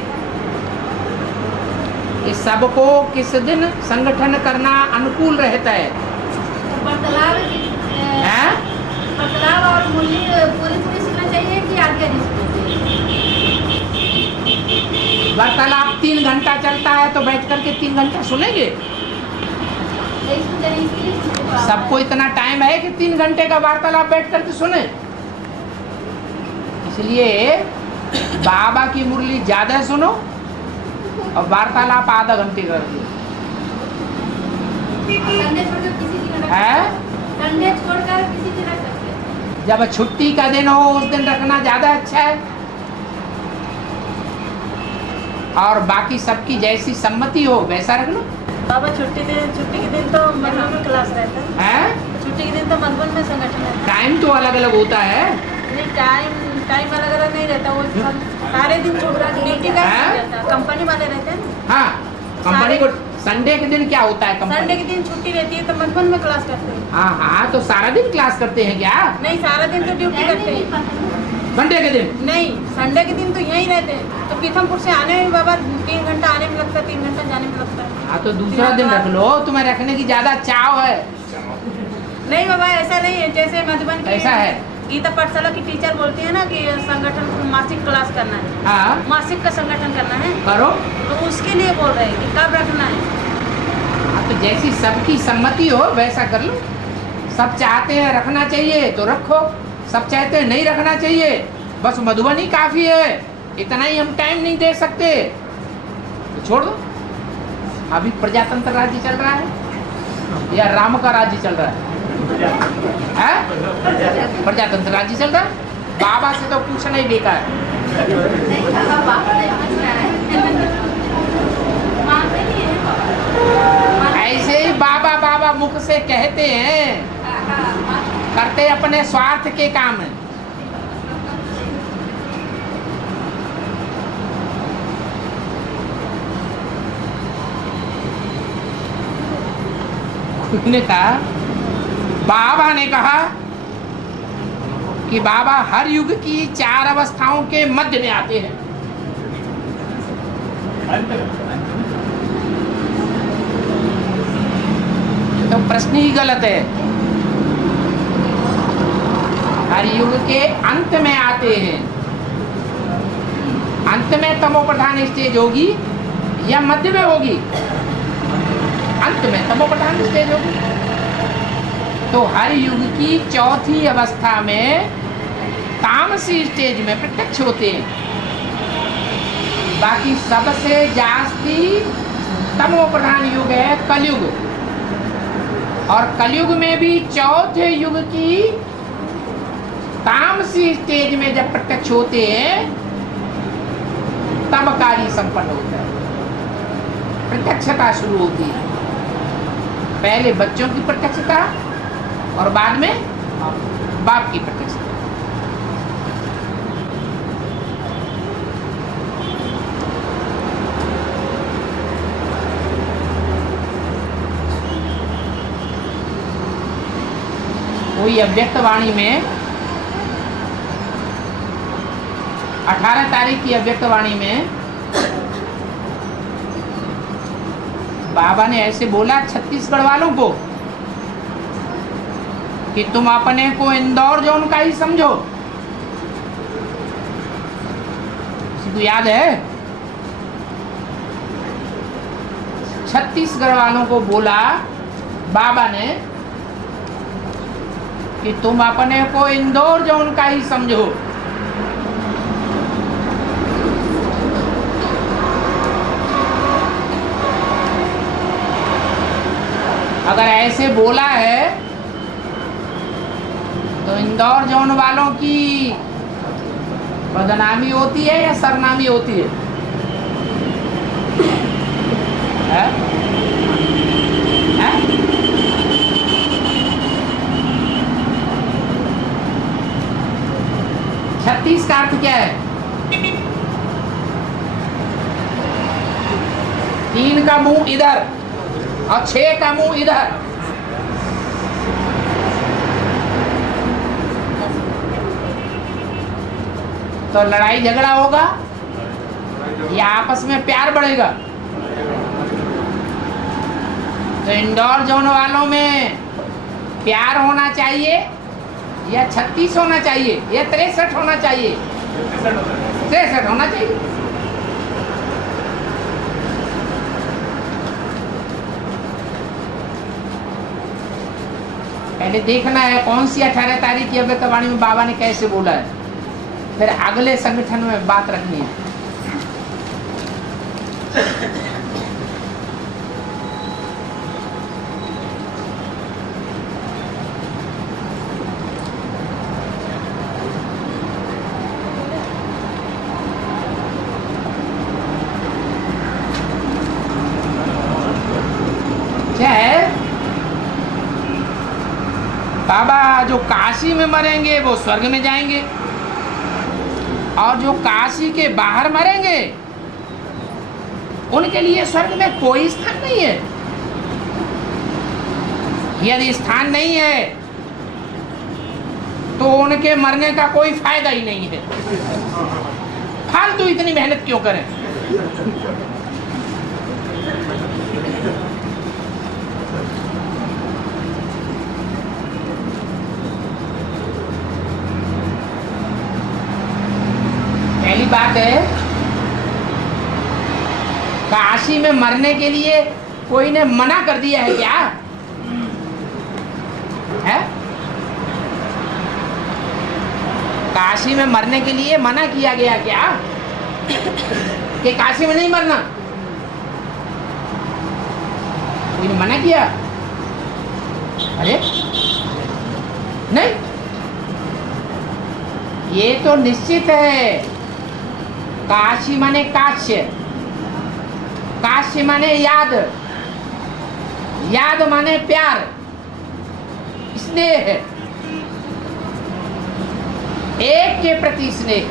कि सबको किस दिन संगठन करना अनुकूल रहता है। बर्तालाव हैं? बर्तालाव और मूल्य पूरी सुनना चाहिए कि आगे नहीं सुनना चाहिए? वार्तालाप 3 घंटा चलता है तो बैठ करके 3 घंटा सुनेंगे? नहीं सुनते, नहीं इसलिए सबको इतना टाइम है कि 3 घंटे का वार्तालाप बैठ करके सुने? इसलिए बाबा की मुरली ज्यादा सुनो और वार्तालाप आधा घंटे कर दो। संडे छोड़कर किसी दिन रख है? संडे छोड़कर किसी दिन रख सकते हैं। जब छुट्टी का दिन हो उस दिन रखना ज्यादा अच्छा है, और बाकी सबकी जैसी सम्मति हो वैसा रख लो। बाबा छुट्टी के दिन तो मधुबन में क्लास रहता है। छुट्टी के दिन तो मधुबन में संगठन रहता है। टाइम तो अलग अलग होता है। नहीं, टाइम अलग अलग नहीं रहता, वो सारे दिन ड्यूटी का रहता है। कंपनी वाले रहते हैं ना। हाँ, कंपनी को संडे के दिन क्या होता है? संडे कंपनी के दिन छुट्टी रहती है तो मधुबन में क्लास करते हैं। हाँ हाँ, तो सारा दिन क्लास करते हैं क्या? नहीं, सारा दिन तो ड्यूटी करते हैं। संडे के दिन नहीं, संडे के दिन तो यहीं रहते हैं। तो पीथमपुर से आने में बाबा 3 घंटा आने में लगता है, 3 घंटा जाने में लगता है। हाँ, तो दूसरा दिन रख लो। तुम्हें रखने की ज्यादा चाव है। नहीं बाबा, ऐसा नहीं है। जैसे मधुबन की ऐसा है। गीता पाठशाला की टीचर बोलती है ना कि संगठन मासिक क्लास करना है, हाँ, मासिक का संगठन करना है, करो। तो उसके लिए बोल रहे हैं कि कब रखना है। हाँ, तो जैसी सबकी सम्मति हो वैसा कर लो। सब चाहते हैं रखना चाहिए तो रखो, सब चाहते हैं नहीं रखना चाहिए, बस मधुबनी काफी है, इतना ही हम टाइम नहीं दे सकते तो छोड़ दो। अभी प्रजातंत्र राज्य चल रहा है या राम का राज्य चल रहा है? प्रजातंत्र राज्य चल रहा है। बाबा से तो पूछना ही बेकार है। नहीं बाबा, बाबा नहीं पूछना है। मानते नहीं है बाबा। ऐसे ही बाबा बाबा मुख से कहते हैं, करते अपने स्वार्थ के काम है। उसने कहा, बाबा ने कहा कि बाबा हर युग की 4 अवस्थाओं के मध्य में आते हैं। तो प्रश्न ही गलत है। हर युग के अंत में आते हैं। अंत में तमो प्रधान स्टेज होगी या मध्य में होगी? अंत में तमो प्रधान स्टेज होगी। तो हर युग की चौथी अवस्था में तामसी स्टेज में प्रत्यक्ष होते हैं। बाकी सबसे जास्ती तमो प्रधान युग है कलयुग, और कलयुग में भी चौथे युग की तामसी स्टेज में जब प्रत्यक्ष होते हैं तब कार्य संपन्न होता है, प्रत्यक्षता शुरू होती है। पहले बच्चों की प्रत्यक्षता और बाद में बाप की प्रत्यक्षता। कोई अव्यक्त वाणी में 18 तारीख की अव्यक्त वाणी में बाबा ने ऐसे बोला छत्तीसगढ़ वालों को कि तुम अपने को इंदौर जोन का ही समझो। किसी को याद है? छत्तीसगढ़ वालों को बोला बाबा ने कि तुम अपने को इंदौर जोन का ही समझो। अगर ऐसे बोला है तो इंदौर जोन वालों की बदनामी होती है या सरनामी होती है? है? है? छत्तीस का अर्थ क्या है? 3 का मुंह इधर और 6 का मुंह इधर। तो लड़ाई झगड़ा होगा या आपस में प्यार बढ़ेगा? तो इंदौर जोन वालों में प्यार होना चाहिए या 36 होना चाहिए या 63 होना चाहिए? 63 होना चाहिए। पहले देखना है कौन सी 18 तारीख की अव्यक्त वाणी में बाबा ने कैसे बोला है, फिर अगले संगठन में बात रखनी है। क्या है? बाबा जो काशी में मरेंगे वो स्वर्ग में जाएंगे, और जो काशी के बाहर मरेंगे उनके लिए स्वर्ग में कोई स्थान नहीं है। यदि स्थान नहीं है तो उनके मरने का कोई फायदा ही नहीं है। फालतू इतनी मेहनत क्यों करें? पहली बात है, काशी में मरने के लिए कोई ने मना कर दिया है क्या? है? काशी में मरने के लिए मना किया गया क्या कि काशी में नहीं मरना? कोई ने मना किया? अरे नहीं, ये तो निश्चित है। काशी माने काश्य, काश्य माने याद, याद माने प्यार, स्नेह, एक के प्रति स्नेह।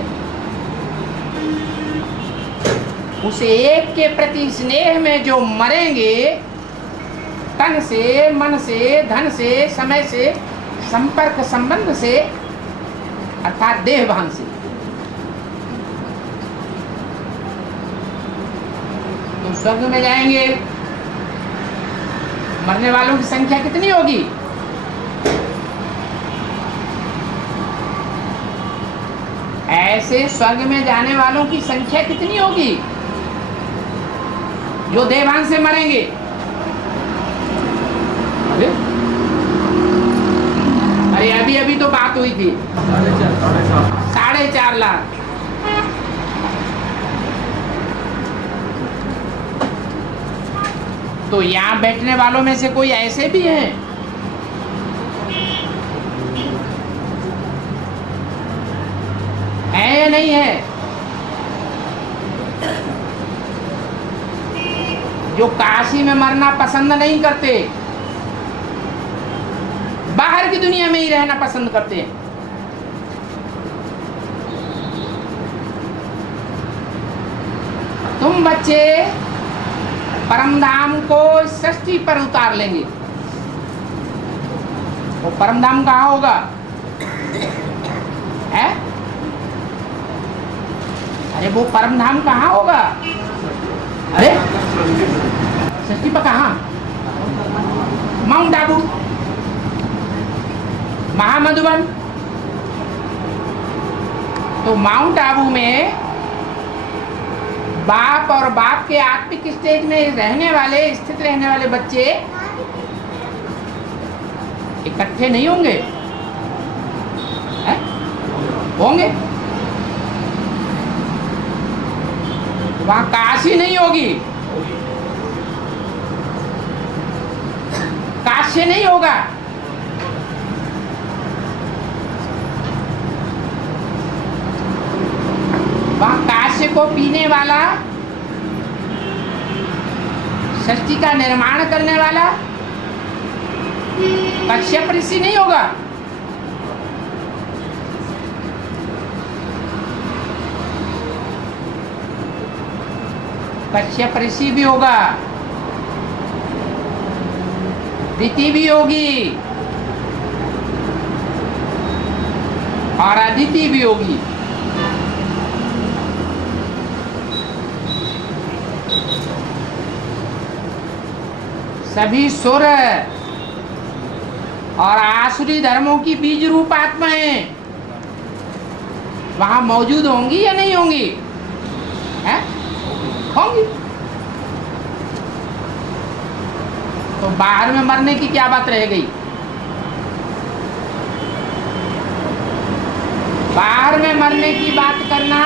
उस एक के प्रति स्नेह में जो मरेंगे तन से, मन से, धन से, समय से, संपर्क संबंध से, अर्थात देह भान से। तो स्वर्ग में जाएंगे, मरने वालों की संख्या कितनी होगी? ऐसे स्वर्ग में जाने वालों की संख्या कितनी होगी जो देवान से मरेंगे? अरे अभी अभी तो बात हुई थी 4.5 लाख। तो यहाँ बैठने वालों में से कोई ऐसे भी हैं है या नहीं है, जो काशी में मरना पसंद नहीं करते, बाहर की दुनिया में ही रहना पसंद करते हैं? तुम बच्चे परमधाम को सृष्टि पर उतार लेंगे। वो परमधाम कहाँ होगा? है? अरे वो परमधाम कहाँ होगा? अरे सृष्टि पर कहाँ? माउंट आबू, महामधुबन। तो माउंट आबू में बाप और बाप के आत्मिक स्टेज में रहने वाले, स्थित रहने वाले बच्चे इकट्ठे नहीं होंगे, है? होंगे। वहां काशी नहीं होगी, काशी नहीं होगा। वहां काशी को पीने वाला, सृष्टि का निर्माण करने वाला कश्यप ऋषि नहीं होगा। कश्यप ऋषि भी होगा, दिति भी होगी और अदिति भी होगी। सभी सुर और आसुरी धर्मों की बीज रूप आत्माएं वहां मौजूद होंगी या नहीं होंगी? हैं? होंगी। तो बाहर में मरने की क्या बात रह गई? बाहर में मरने की बात करना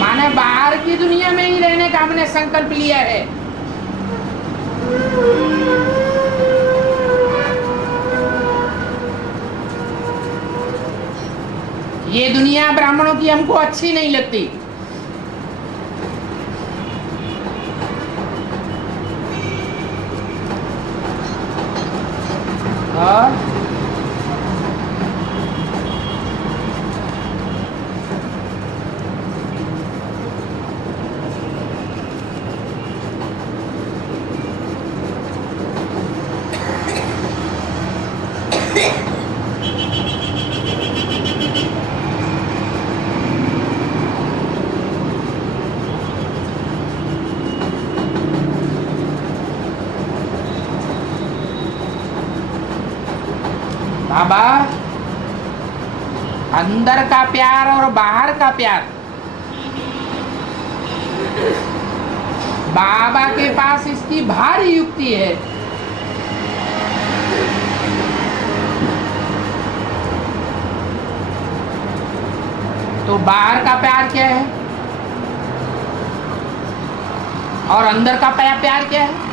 माने बाहर की दुनिया में ही रहने का हमने संकल्प लिया है। ये दुनिया ब्राह्मणों की हमको अच्छी नहीं लगती। और बाबा, अंदर का प्यार और बाहर का प्यार, बाबा के पास इसकी भारी युक्ति है। तो बाहर का प्यार क्या है और अंदर का प्यार क्या है?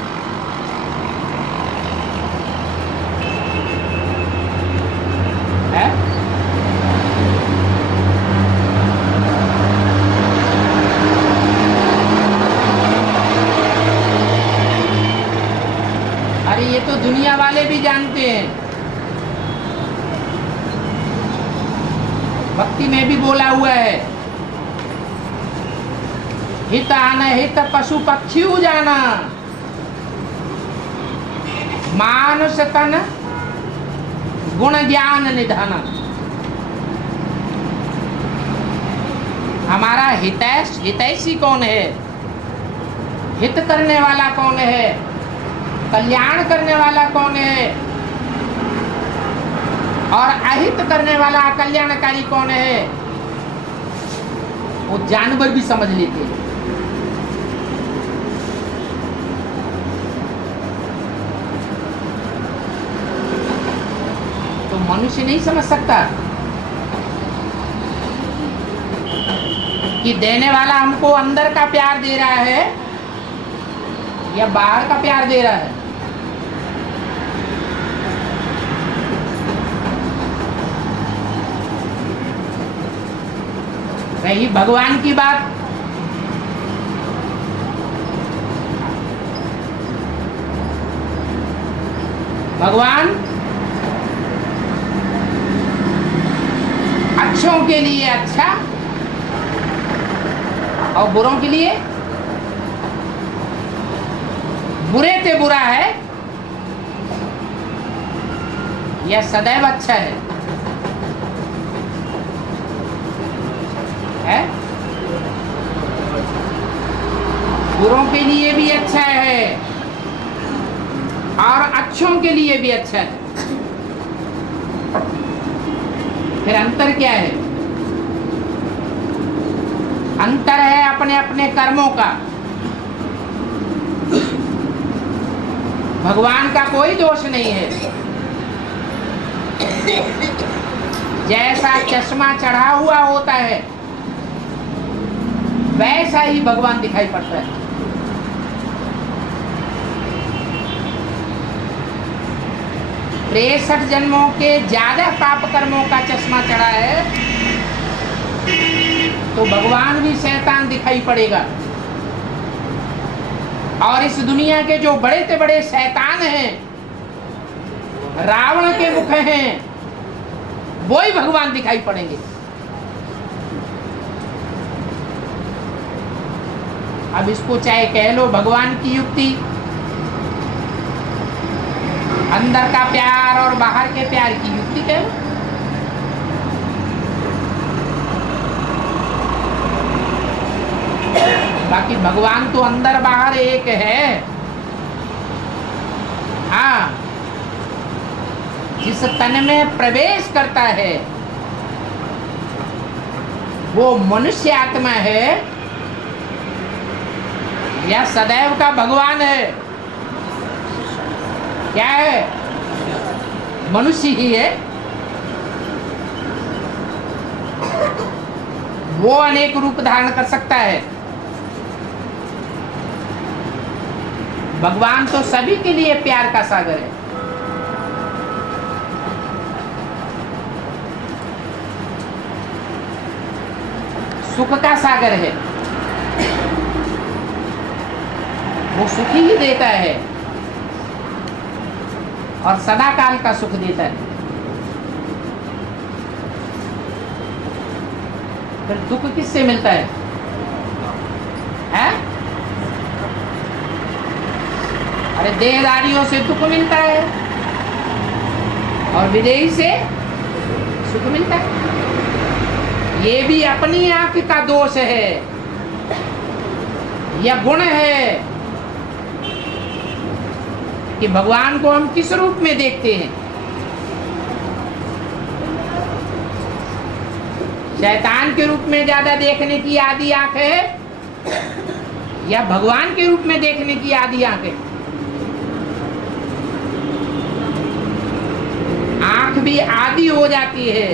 अरे ये तो दुनिया वाले भी जानते हैं, भक्ति में भी बोला हुआ है, हित आन हित पशु पक्षी जाना। मानुष तन गुण ज्ञान निधन। हमारा हितैषी कौन है, हित करने वाला कौन है, कल्याण करने वाला कौन है, और अहित करने वाला अकल्याणकारी कौन है, वो जानवर भी समझ लेते हैं। तो मनुष्य नहीं समझ सकता कि देने वाला हमको अंदर का प्यार दे रहा है या बाहर का प्यार दे रहा है। रही भगवान की बात, भगवान अच्छों के लिए अच्छा और बुरों के लिए बुरे से बुरा है या सदैव अच्छा है? बुरों के लिए भी अच्छा है और अच्छों के लिए भी अच्छा है। फिर अंतर क्या है? अंतर है अपने अपने कर्मों का। भगवान का कोई दोष नहीं है। जैसा चश्मा चढ़ा हुआ होता है वैसा ही भगवान दिखाई पड़ता है। तिरसठ जन्मों के ज्यादा पाप कर्मों का चश्मा चढ़ा है तो भगवान भी शैतान दिखाई पड़ेगा। और इस दुनिया के जो बड़े से बड़े शैतान हैं, रावण के मुख हैं, वो ही भगवान दिखाई पड़ेंगे। अब इसको चाहे कह लो भगवान की युक्ति, अंदर का प्यार और बाहर के प्यार की युक्ति कह लो। बाकी भगवान तो अंदर बाहर एक है। हाँ, जिस तन में प्रवेश करता है वो मनुष्य आत्मा है या सदैव का भगवान है? क्या है? मनुष्य ही है। वो अनेक रूप धारण कर सकता है। भगवान तो सभी के लिए प्यार का सागर है। सुख का सागर है। वो सुख ही देता है और सदा काल का सुख देता है। फिर दुख किससे मिलता है? हैं? अरे देहधारियों से दुख मिलता है और विदेही से सुख मिलता है। ये भी अपनी आंख का दोष है या गुण है कि भगवान को हम किस रूप में देखते हैं। शैतान के रूप में ज्यादा देखने की आदि आंख है या भगवान के रूप में देखने की आदि आंख है? आंख भी आदि हो जाती है।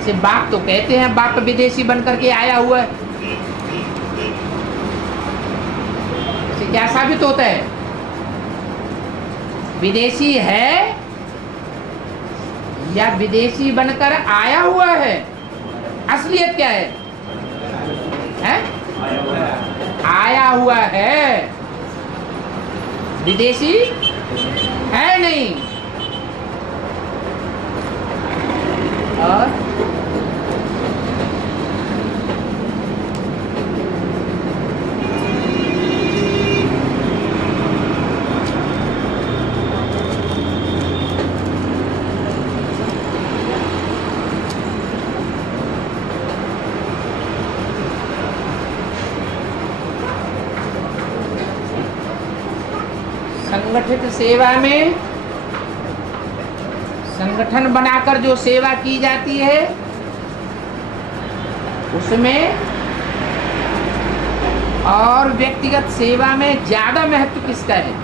ऐसे बाप तो कहते हैं बाप विदेशी बन करके आया हुआ है। ऐसे क्या साबित होता है? विदेशी है या विदेशी बनकर आया हुआ है? असलियत क्या है? हैं? आया हुआ है, विदेशी है नहीं। और संगठित सेवा में संगठन बनाकर जो सेवा की जाती है उसमें और व्यक्तिगत सेवा में ज्यादा महत्व किसका है?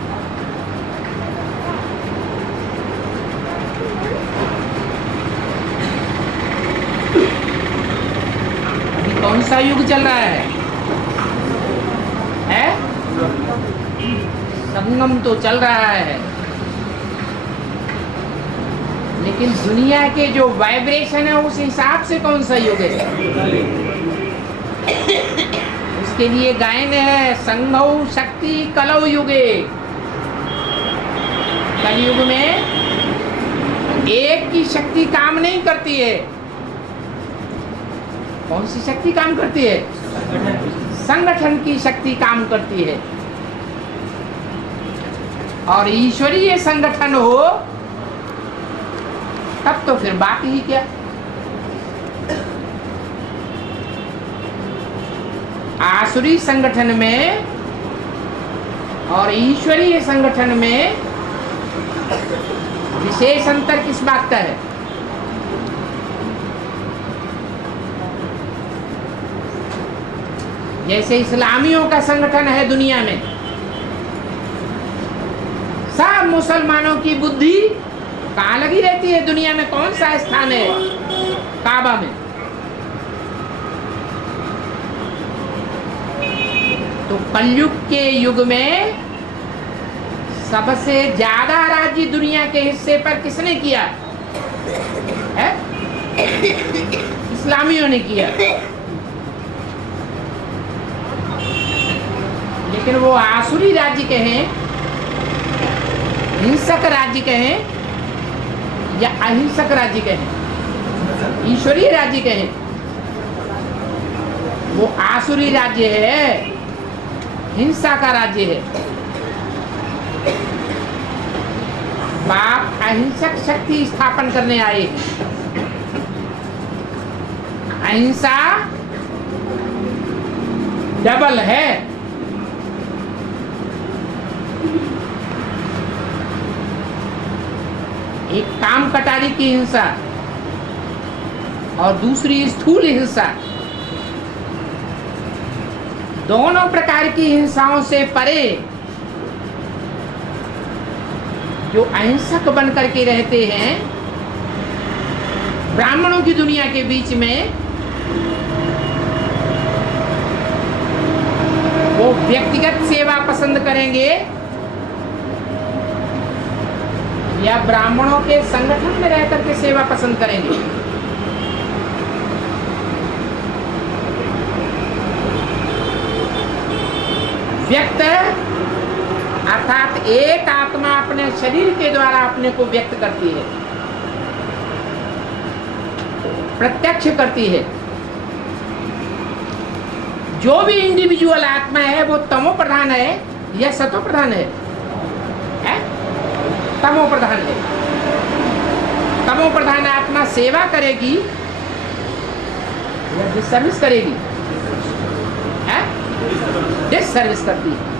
अभी कौन सा युग चल रहा है? संगम तो चल रहा है, लेकिन दुनिया के जो वाइब्रेशन है उस हिसाब से कौन सा युग है? उसके लिए गायन है, संघौ शक्ति कलौ युगे। कलयुग में एक की शक्ति काम नहीं करती है। कौन सी शक्ति काम करती है? संगठन की शक्ति काम करती है। और ईश्वरीय संगठन हो तब तो फिर बात ही क्या। आसुरी संगठन में और ईश्वरीय संगठन में विशेष अंतर किस बात का है? जैसे इस्लामियों का संगठन है दुनिया में, सब मुसलमानों की बुद्धि कहाँ लगी रहती है? दुनिया में कौन सा स्थान है? काबा में। तो कलयुग के युग में सबसे ज्यादा राज्य दुनिया के हिस्से पर किसने किया है? इस्लामियों ने किया। लेकिन वो आसुरी राज्य कहें, हिंसक राज्य कहें या अहिंसक राज्य कहें, ईश्वरीय राज्य कहें, वो आसुरी राज्य है, हिंसा का राज्य है। बाप अहिंसक शक्ति स्थापन करने आए हैं। अहिंसा डबल है। एक काम कटारी की हिंसा और दूसरी स्थूल हिंसा। दोनों प्रकार की हिंसाओं से परे जो अहिंसक बन करके रहते हैं ब्राह्मणों की दुनिया के बीच में, वो व्यक्तिगत सेवा पसंद करेंगे या ब्राह्मणों के संगठन में रहकर के सेवा पसंद करेंगे? व्यक्त अर्थात एक आत्मा अपने शरीर के द्वारा अपने को व्यक्त करती है, प्रत्यक्ष करती है। जो भी इंडिविजुअल आत्मा है वो तमो प्रधान है या सतो प्रधान है? तमो प्रधान है। तमो प्रधान आत्मा सेवा करेगी या डिसर्विस करेगी? डिसर्विस करती है।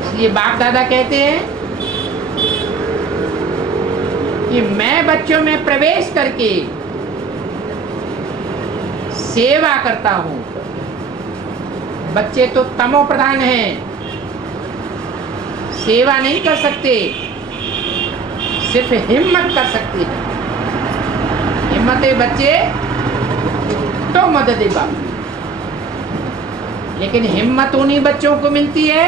इसलिए बाप दादा कहते हैं कि मैं बच्चों में प्रवेश करके सेवा करता हूं। बच्चे तो तमो प्रधान हैं, सेवा नहीं कर सकते, सिर्फ हिम्मत कर सकते हैं। हिम्मत है बच्चे तो मदद है बाप। लेकिन हिम्मत उन्हीं बच्चों को मिलती है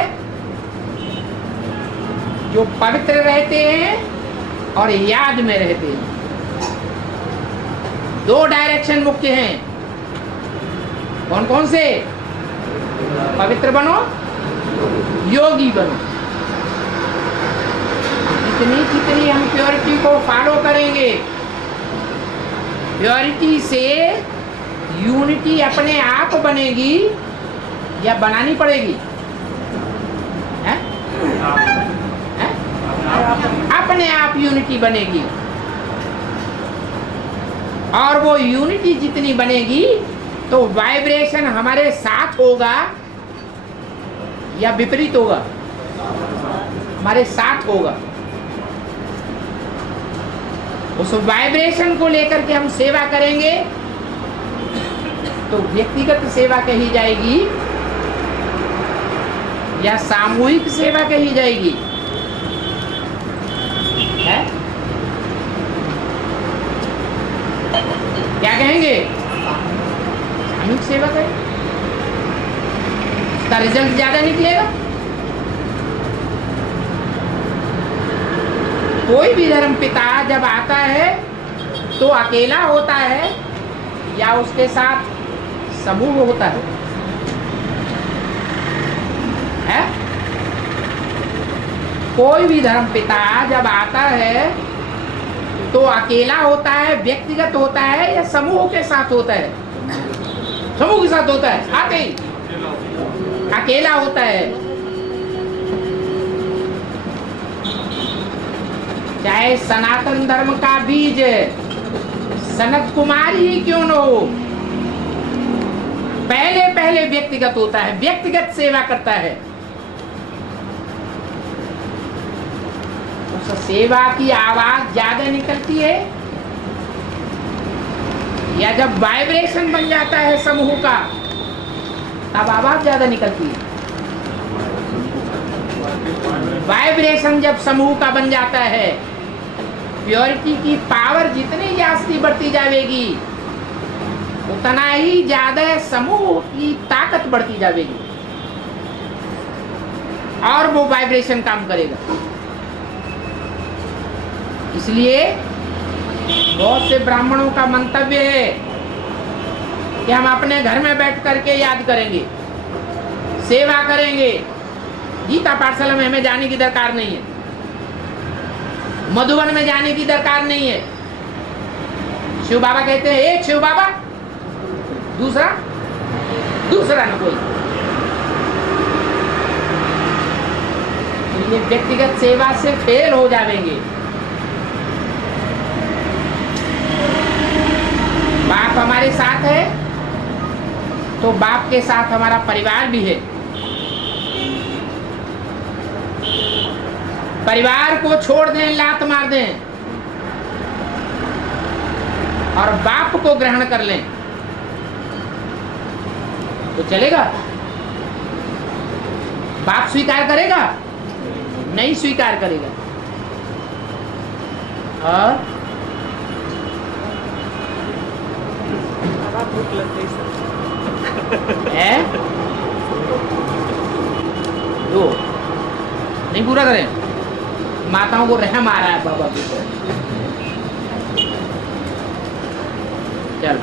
जो पवित्र रहते हैं और याद में रहते हैं। दो डायरेक्शन मुख्य हैं। कौन कौन से? पवित्र बनो, योगी बनो। जितनी जितनी हम प्योरिटी को फॉलो करेंगे, प्योरिटी से यूनिटी अपने आप बनेगी या बनानी पड़ेगी? है? है? अपने आप यूनिटी बनेगी। और वो यूनिटी जितनी बनेगी तो वाइब्रेशन हमारे साथ होगा या विपरीत होगा? हमारे साथ होगा। उस वाइब्रेशन को लेकर के हम सेवा करेंगे तो व्यक्तिगत सेवा कही जाएगी या सामूहिक सेवा कही जाएगी? है? क्या कहेंगे? सामूहिक सेवा करें, उसका रिजल्ट ज्यादा निकलेगा। कोई भी धर्म पिता जब आता है तो अकेला होता है या उसके साथ समूह होता है? कोई भी धर्म पिता जब आता है तो अकेला होता है, व्यक्तिगत होता है या समूह के साथ होता है? समूह के साथ होता है। आते ही अकेला होता है। चाहे सनातन धर्म का बीज सनत कुमार ही क्यों न हो, पहले व्यक्तिगत होता है, व्यक्तिगत सेवा करता है। उस सेवा की आवाज ज्यादा निकलती है या जब वाइब्रेशन बन जाता है समूह का तब आवाज ज्यादा निकलती है? वाइब्रेशन जब समूह का बन जाता है, प्योरिटी की पावर जितनी जास्ती बढ़ती जाएगी उतना ही ज्यादा समूह की ताकत बढ़ती जाएगी और वो वाइब्रेशन काम करेगा। इसलिए बहुत से ब्राह्मणों का मंतव्य है कि हम अपने घर में बैठ करके याद करेंगे, सेवा करेंगे। गीता पाठशाला में हमें जाने की दरकार नहीं है, मधुबन में जाने की दरकार नहीं है। शिव बाबा कहते हैं एक शिव बाबा, दूसरा न कोई। ये व्यक्तिगत सेवा से फेल हो जाएंगे। बाप हमारे साथ है तो बाप के साथ हमारा परिवार भी है। परिवार को छोड़ दें, लात मार दें और बाप को ग्रहण कर लें तो चलेगा? बाप स्वीकार करेगा? नहीं स्वीकार करेगा। और है दो नहीं पूरा करें, माताओं को रहम आ रहा है बाबा के ऊपर। चल